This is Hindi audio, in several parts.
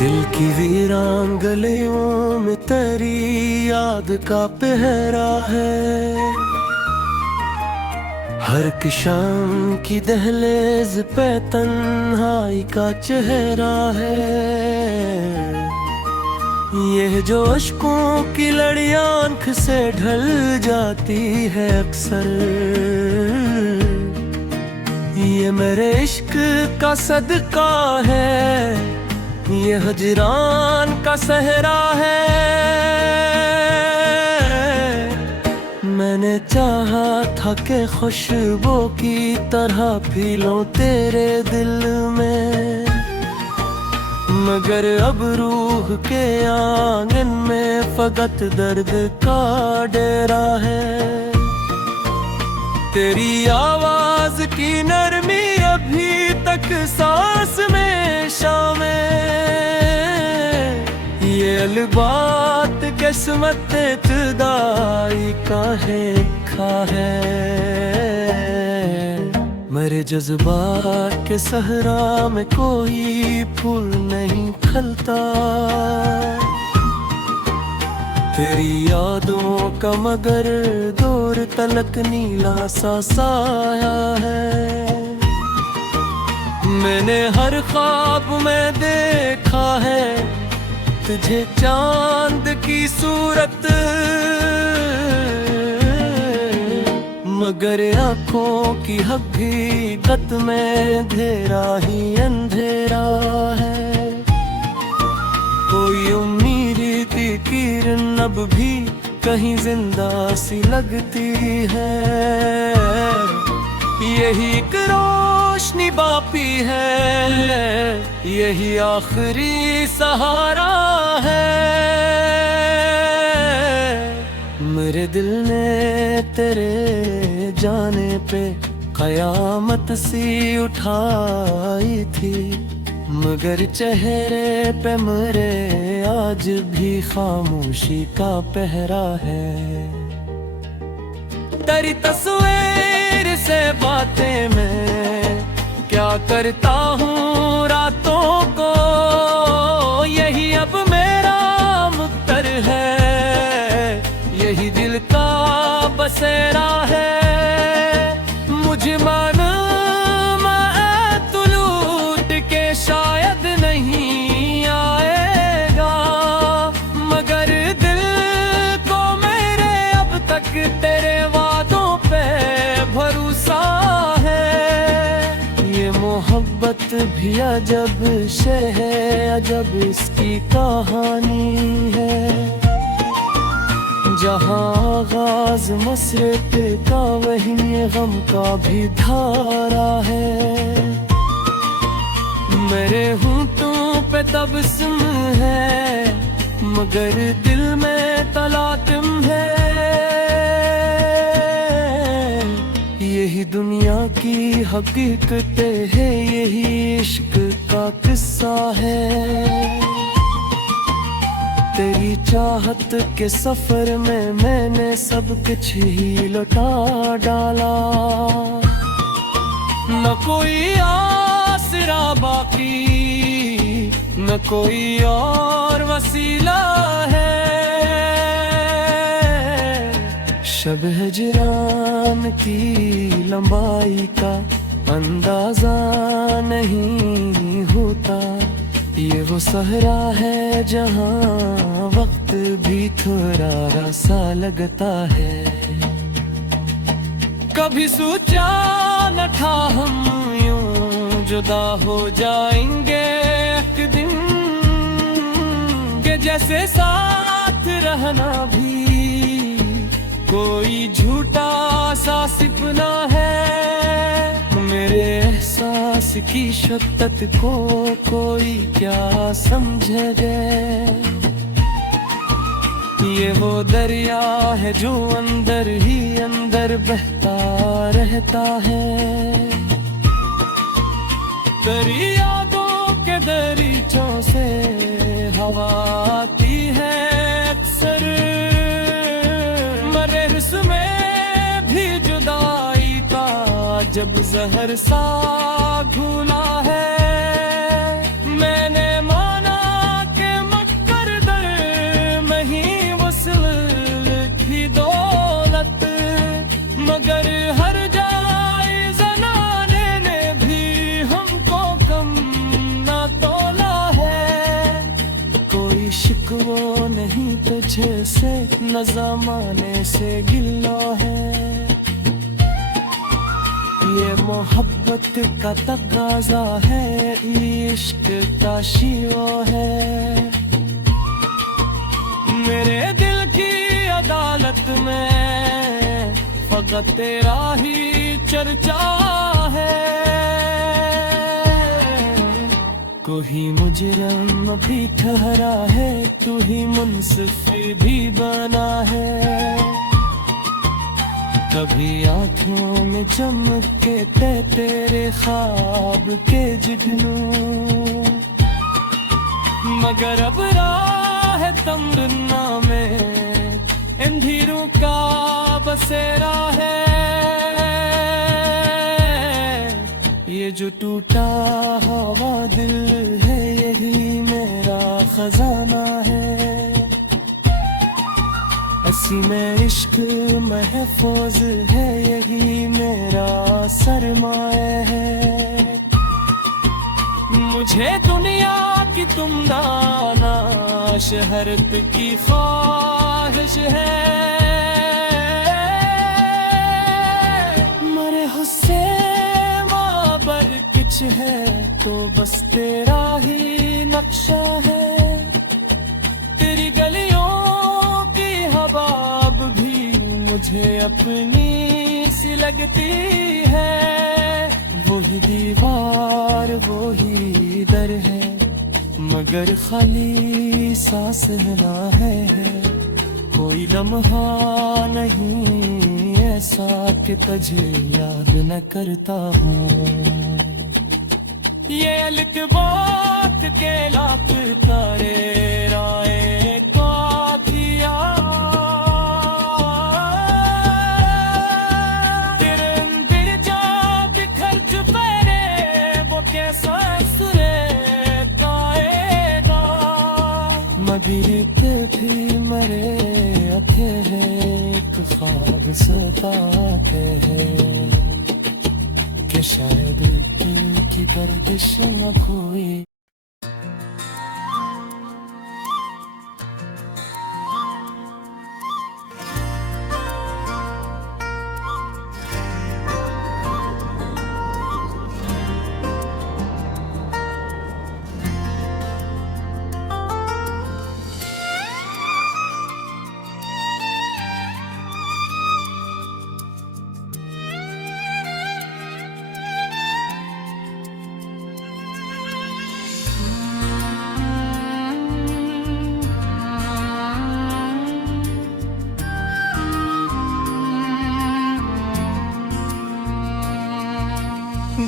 दिल की वीरान गलियों में तेरी याद का पहरा है। हर की शाम की दहलीज पे तन्हाई का चेहरा है। ये जो अश्कों की लड़ियां आँख से ढल जाती है अक्सर, ये मेरे इश्क का सदका है, ये हजरान का सहरा है। मैंने चाहा था कि खुशबू की तरह पी लूं तेरे दिल में, मगर अब रूह के आंगन में फकत दर्द का डेरा है। तेरी आवाज की नरमी अभी तक सांस में शामिल, ये अलबात किस्मत जुदाई का है लिखा है। मेरे जज्बात के सहरा में कोई फूल नहीं खिलता, तेरी यादों का मगर दूर तलक नीला सा साया है। मैंने हर ख्वाब में देखा है तुझे चांद की सूरत, मगर आँखों की हकीकत में अंधेरा ही अंधेरा है। कोई उम्मीद की किरण अब भी कहीं जिंदा सी लगती है, यही एक रोशनी बाकी है, यही आखिरी सहारा है। मेरे दिल ने तेरे जाने पे कयामत सी उठाई थी, मगर चेहरे पे मेरे आज भी खामोशी का पहरा है। तेरी तस्वीर से बातें मैं क्या करता हूँ रातों को, यही अब मेरा मुक्तर है, यही दिल का बसेरा है। मुझे मालूम है तू लूट के शायद नहीं आएगा, मगर दिल को मेरे अब तक तेरे वादों पे भरोसा है। ये मोहब्बत भी अजब शे है, अजब इसकी कहानी है, जहाँ आगाज मसरत का वही गम का भी धारा है। मेरे होंठों पे तबस्सुम है, मगर दिल में तलातम है। यही दुनिया की हकीकत है, यही इश्क का किस्सा है। तेरी चाहत के सफर में मैंने सब कुछ ही लौटा डाला, न कोई आसरा बाकी, न कोई और वसीला है। शब हिजरान की लंबाई का अंदाजा नहीं होता, ये वो सहरा है जहाँ वक्त भी थोड़ा सा लगता है। कभी सोचा न था हम यूं जुदा हो जाएंगे एक दिन, के जैसे साथ रहना भी कोई झूठा सा सपना है। मेरे एहसास की शिद्दत को कोई क्या समझेगा, ये वो दरिया है जो अंदर ही अंदर बहता रहता है। तेरी यादों के दरीचों से हवा आती है अक्सर, मरे में भी जुदाई का जब जहर सा घुला है। मैंने माना इश्क वो नहीं तुझे से न ज़माने से गिला है, ये मोहब्बत का तकाज़ा है, इश्क का शिवा है। मेरे दिल की अदालत में फकत तेरा ही चर्चा है, कोई मुजरिम भी ठहरा है, तू ही मुंसिफ भी बना है। कभी आँखों में चमके तेरे ख्वाब के जुगनू, मगर अब राह तमन्ना में अंधेरों का बसेरा है। ये जो टूटा हुआ दिल है यही मेरा खजाना है, ऐसी में इश्क महफूज है यही मेरा सरमाया है। मुझे दुनिया की तुम दाना शहरत की ख्वाहिश है, मरे हुस्से माबर कुछ है तो बस तेरा ही नक्शा है। तेरी गलियों की हवाब भी मुझे अपनी सी लगती है, वही दीवार वही दर है, मगर खाली सांस ना है। कोई लम्हा नहीं ऐसा कि तुझे याद न करता हूँ, ये अलकबात के लाख तारे राय कातिया, तेरे अंदर जा बिखर चुके रे वो कैसा सुरे गाएगा। मदीने के भी मरे अथे है एक ख्वाब सताते हैं, कि शायद दिल की गर्दिश न खोई।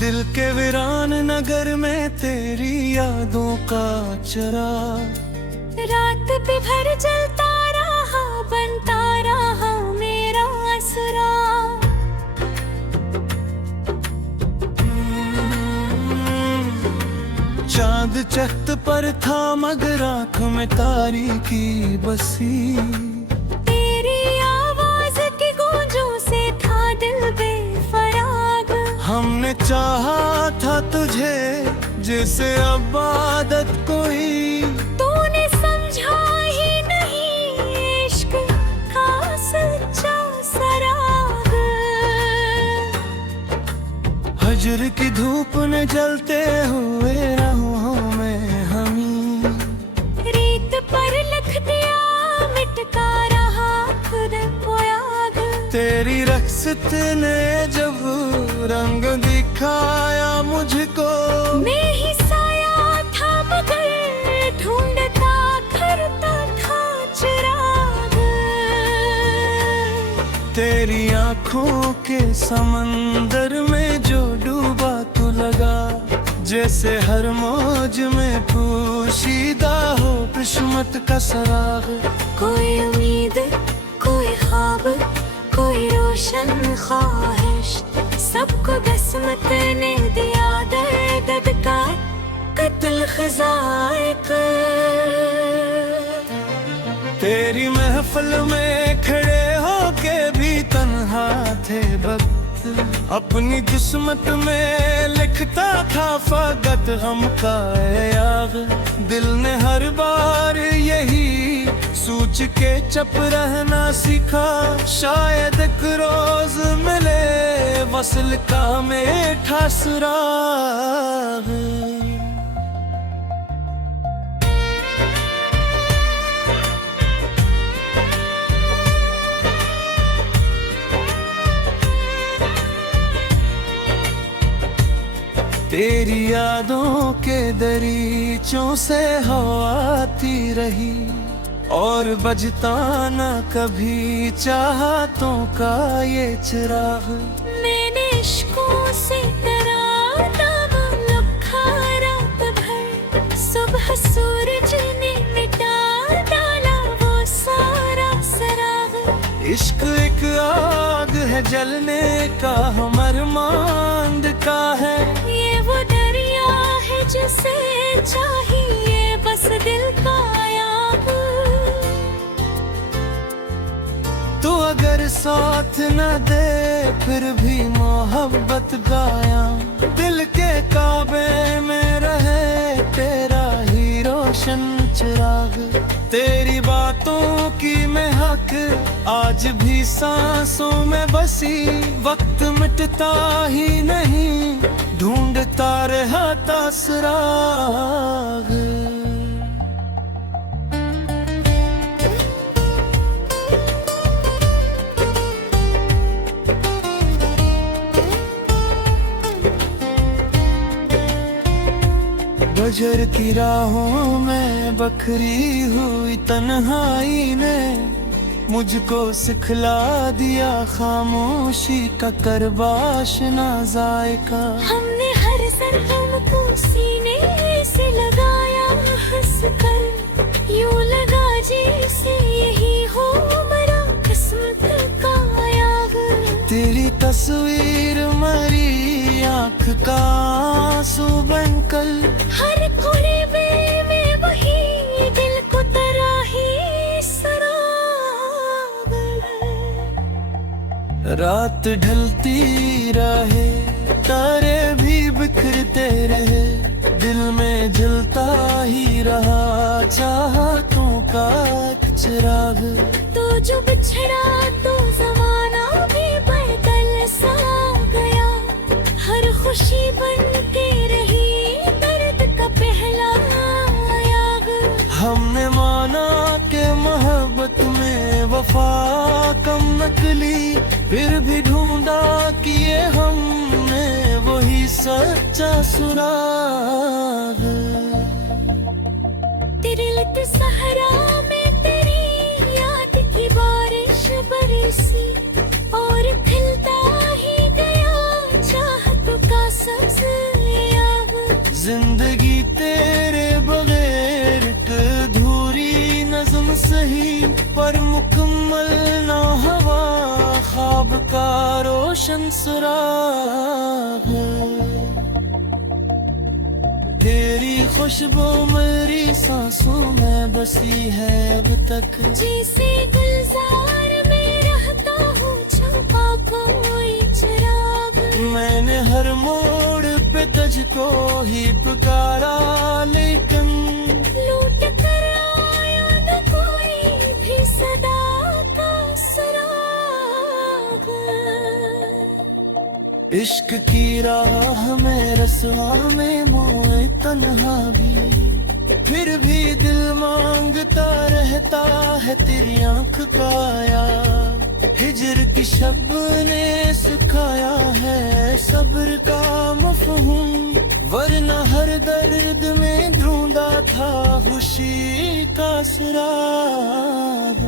दिल के वीरान नगर में तेरी यादों का चरा, रात भी भर जलता रहा बनता रहा मेरा असरा। चांद चख्त पर था मगर आँख में तारीकी बसी, तेरी आवाज की गूंजों से था दिल बेफराग। हमने चाहा था तुझे जैसे अब आदत कोई, तूने समझा ही नहीं इश्क का सच्चा सराग। हजर की धूप ने जलते हुए राहों में हमी, रीत पर लिख दिया मिटका रहा खुद पोयाग। तेरी रक्सत ने जब रंग दिखाया मुझको, मैं ही साया था मगर ढूंढता करता था चिराग। तेरी आँखों के समंदर में जो डूबा तू लगा, जैसे हर मौज में पोशीदा हो किस्मत का सराग। कोई उम्मीद कोई ख्वाब कोई रोशन ख्वाहिश, सबको किस्मत ने दिया दर्द का कत्ल खज़ाइक़। तेरी महफिल में खड़े होके भी तन्हा थे वक्त, अपनी किस्मत में लिखता था फकत हम का चिराग। दिल ने हर बार यही सोच के चुप रहना सीखा, शायद एक रोज मिले वसल का मीठा सुराग। तेरी यादों के दरीचों से हवा आती रही, और बजता न कभी चाहतों का ये चिराग। मैंने इश्कों से तेरा दामन रखा रात भर, सुबह सूरज ने मिटा डाला वो सारा सराग। इश्क एक आग है जलने का, हमर मांद का है। ये वो दरिया है जिसे चाहिए बस दिल का याब। तो अगर साथ न दे फिर भी मोहब्बत गाया, दिल के काबे में रहे तेरा ही रोशन चिराग। तेरी बातों की महक आज भी सांसों में बसी, वक्त मिटता ही नहीं ढूंढता रहता सुराग। बजर की राहों में बखरी हुई तन्हाई ने मुझको सिखला दिया खामोशी का करबाश ना जायका। हमने हर सरगम को सीने से लगाया हंस कर, यूं लगा जैसे यही हो मरा किस्मत का याग। तेरी तस्वीर मरी आँख का आंसू बनकर, हर कोने में वही दिल को तराही सराग। रात ढलती रहे तारे भी बिखरते रहे, दिल में जलता ही रहा चाहतों का एक चिराग। तो जो बिछड़ा तो जमाना भी बदल सा गया, हर खुशी बन के रही दर्द का पहला याग। हमने माना के मोहब्बत में वफा कम नकली, फिर भी ढूंढा किए हमने वही सच्चा सुराग। तेरे लत सहरा में तेरी याद की बारिश बरसी, और खिलता ही गया चाहत का सब्ज याग। जिंदगी तेरे बगैर अधूरी नज़्म सही, पर मुकम्मल ना हवा ख्वाब का रोशन सुराग। तेरी खुशबू मेरी सांसों में बसी है अब तक, जैसे गुलजार में रहता हूँ छुपा कोई चिराग। मैंने हर मोड़ पे तुझको ही पुकारा, लेकिन लूट कर आया न कोई भी सदा का सराग। इश्क की राह में रस्वा में मोए तन्हा भी, फिर भी दिल मांगता रहता है तेरी आंख का यार। हिजर की शब ने सिखाया है सब्र का मफ़हूम, वरना हर दर्द में ढूंढा था खुशी का सुराग।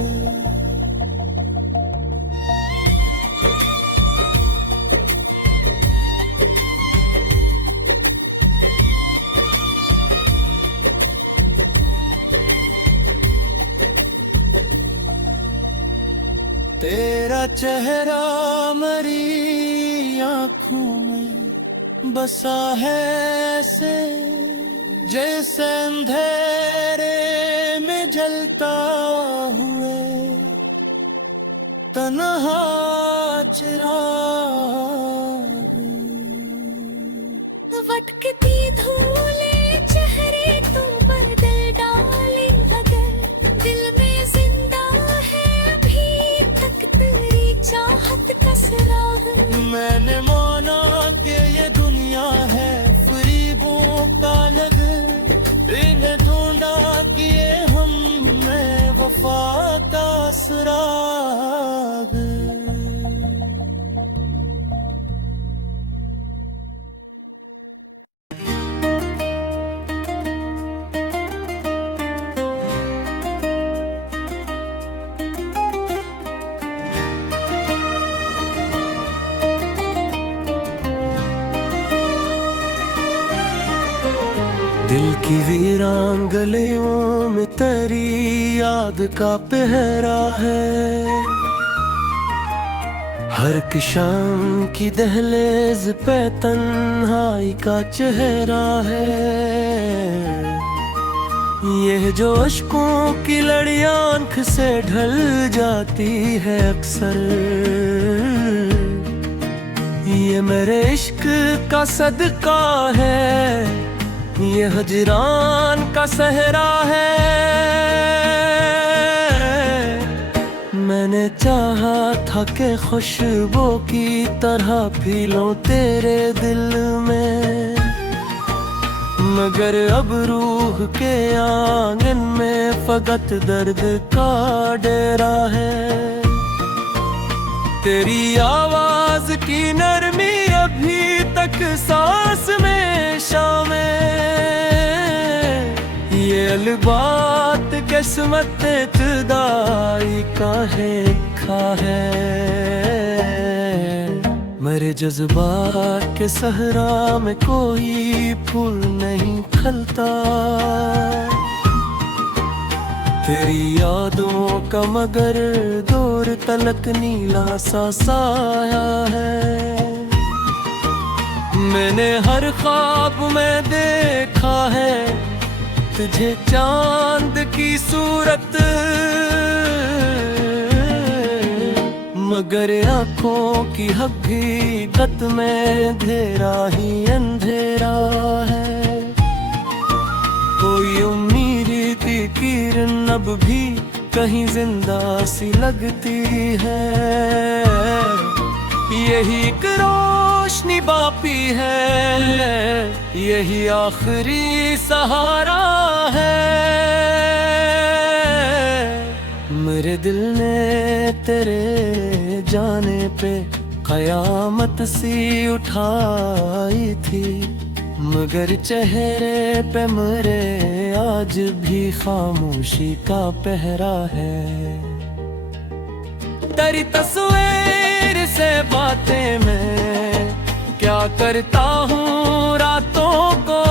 तेरा चेहरा मरी आँखों में बसा है ऐसे, जैसे अंधेरे में जलता हुए तन्हा चिराग। भटकती धूले चेहरे तुम दिल की वीरान गलियों में तेरी याद का पहरा है। हर की शाम की दहलीज पे तन्हाई का चेहरा है। यह जो अश्कों की लड़ियां आँख से ढल जाती है अक्सर, ये मेरे इश्क का सदका है, ये हजरान का सहरा है। मैंने चाहा था कि खुशबू की तरह पीलूं तेरे दिल में, मगर अब रूह के आंगन में फकत दर्द का डेरा है। तेरी आवाज की नरमी अभी तक सांस में शामिल, ये अलबात किस्मत इब्तिदाई का है लिखा है। मेरे जज्बात के सहरा में कोई फूल नहीं खिलता, तेरी यादों का मगर दूर तलक नीला सा साया है। मैंने हर ख्वाब में देखा है तुझे चांद की सूरत, मगर आँखों की हकीकत में अंधेरा ही अंधेरा है। कोई उम्मीद की किरण अब भी कहीं जिंदा सी लगती है, यही एक रोशनी बाकी है, यही आखिरी सहारा है। मेरे दिल ने तेरे जाने पे कयामत सी उठाई थी, मगर चेहरे पे मेरे आज भी खामोशी का पहरा है। तेरी तस्वीर से बातें मैं क्या करता हूँ रातों को,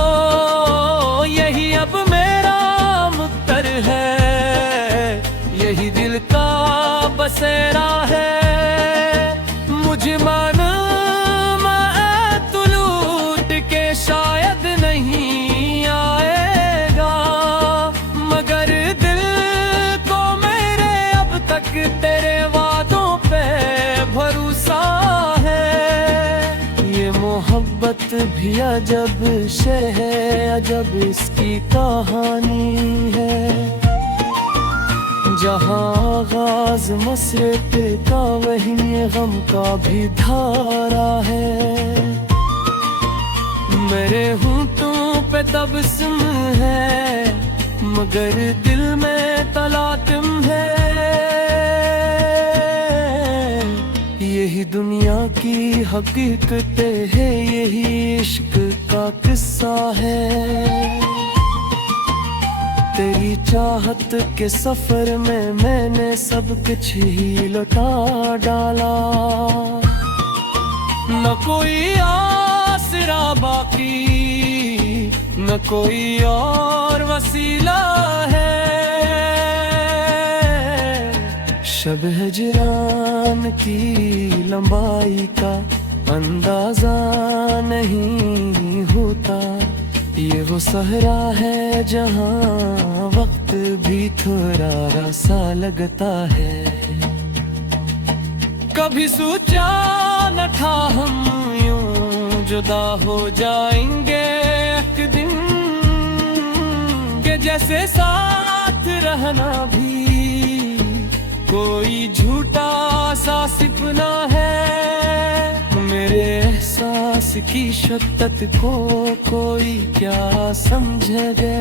यही अब मेरा मुक्तर है, यही दिल का बसेरा है। मुझे मालूम है तू लूट के शायद नहीं आएगा, मगर दिल को मेरे अब तक तेरे वादों पे भरोसा है। ये मोहब्बत भी अजब शे है, अजब इसकी कहानी है, जहाँ आगाज मसरत का वहीं गम का भी धारा है। मेरे होंठों पे तबस्सुम है, मगर दिल में तलातम है। यही दुनिया की हकीकतें है, यही इश्क का किस्सा है। तेरी चाहत के सफर में मैंने सब कुछ ही लौटा डाला, न कोई आसरा बाकी, न कोई और वसीला है। शब हिजरान की लंबाई का अंदाजा नहीं होता, ये वो सहरा है जहाँ वक्त भी थोड़ा सा लगता है। कभी सोचा न था हम यूं जुदा हो जाएंगे एक दिन, के जैसे साथ रहना भी कोई झूठा सा सपना है। मेरे एहसास की शिद्दत को कोई क्या समझेगा,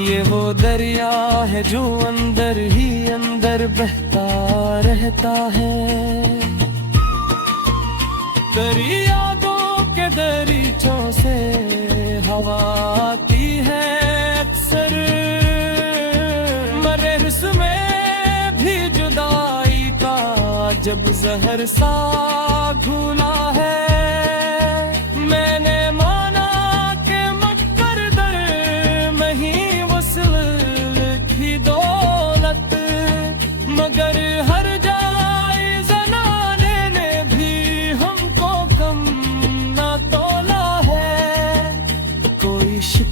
ये वो दरिया है जो अंदर ही अंदर बहता रहता है। तेरी यादों के दरीचों से हवा आती है अक्सर, मरे में भी जुदाई का जब जहर सा घुला है। मैंने माना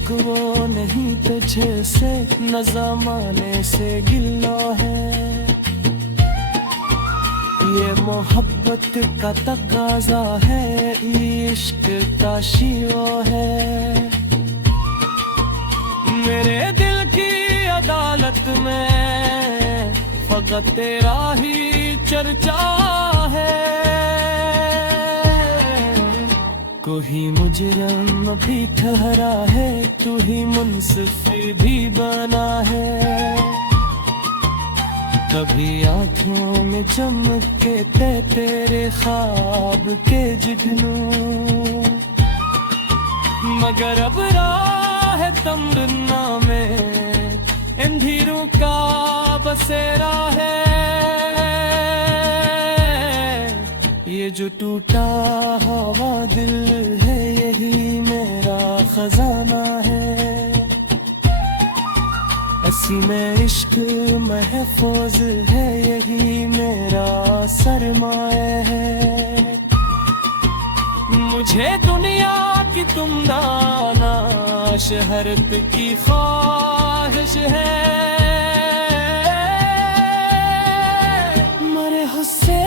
शिकवो नहीं तुझे से न ज़माने से गिला है, ये मोहब्बत का तकाज़ा है, इश्क का शियो है। मेरे दिल की अदालत में फकत तेरा ही चर्चा है। कोई मुजरम भी ठहरा है, तू ही मुनसिफ भी बना है। कभी आँखों में चमके तेरे ख्वाब के जुगनू, मगर अब राह तमन्ना में अंधेरों का बसेरा है। ये जो टूटा हुआ दिल है, यही मेरा खजाना है। ऐसी में इश्क महफूज है, यही मेरा सरमाया है। मुझे दुनिया की तुम नाना शहरत की ख्वाहिश है। मरे हुस्से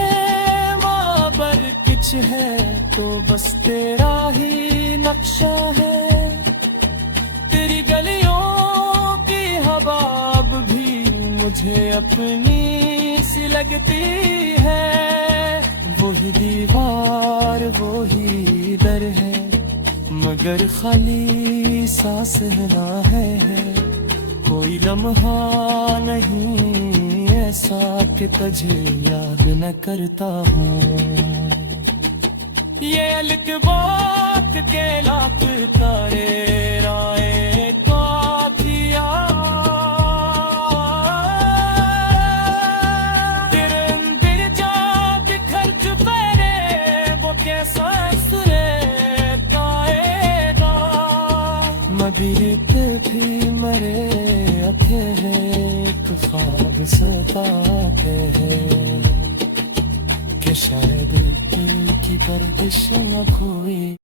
माबर कुछ है तो बस तेरा ही नक्शा है। तेरी गलियों की हवाब भी मुझे अपनी सी लगती है। वही दीवार वही दर है, मगर खाली सांस ना है। कोई लम्हा नहीं ऐसा कि तुझे याद न करता हूँ। ये अलकबात के लाख तारे राय काफिया, तेरे अंदर जा बिखर चुके रे वो कैसा मदीत भी मरे अथे है, एक ख्वाब सताते हैं कि शायद दिल की गर्दिश न खोई।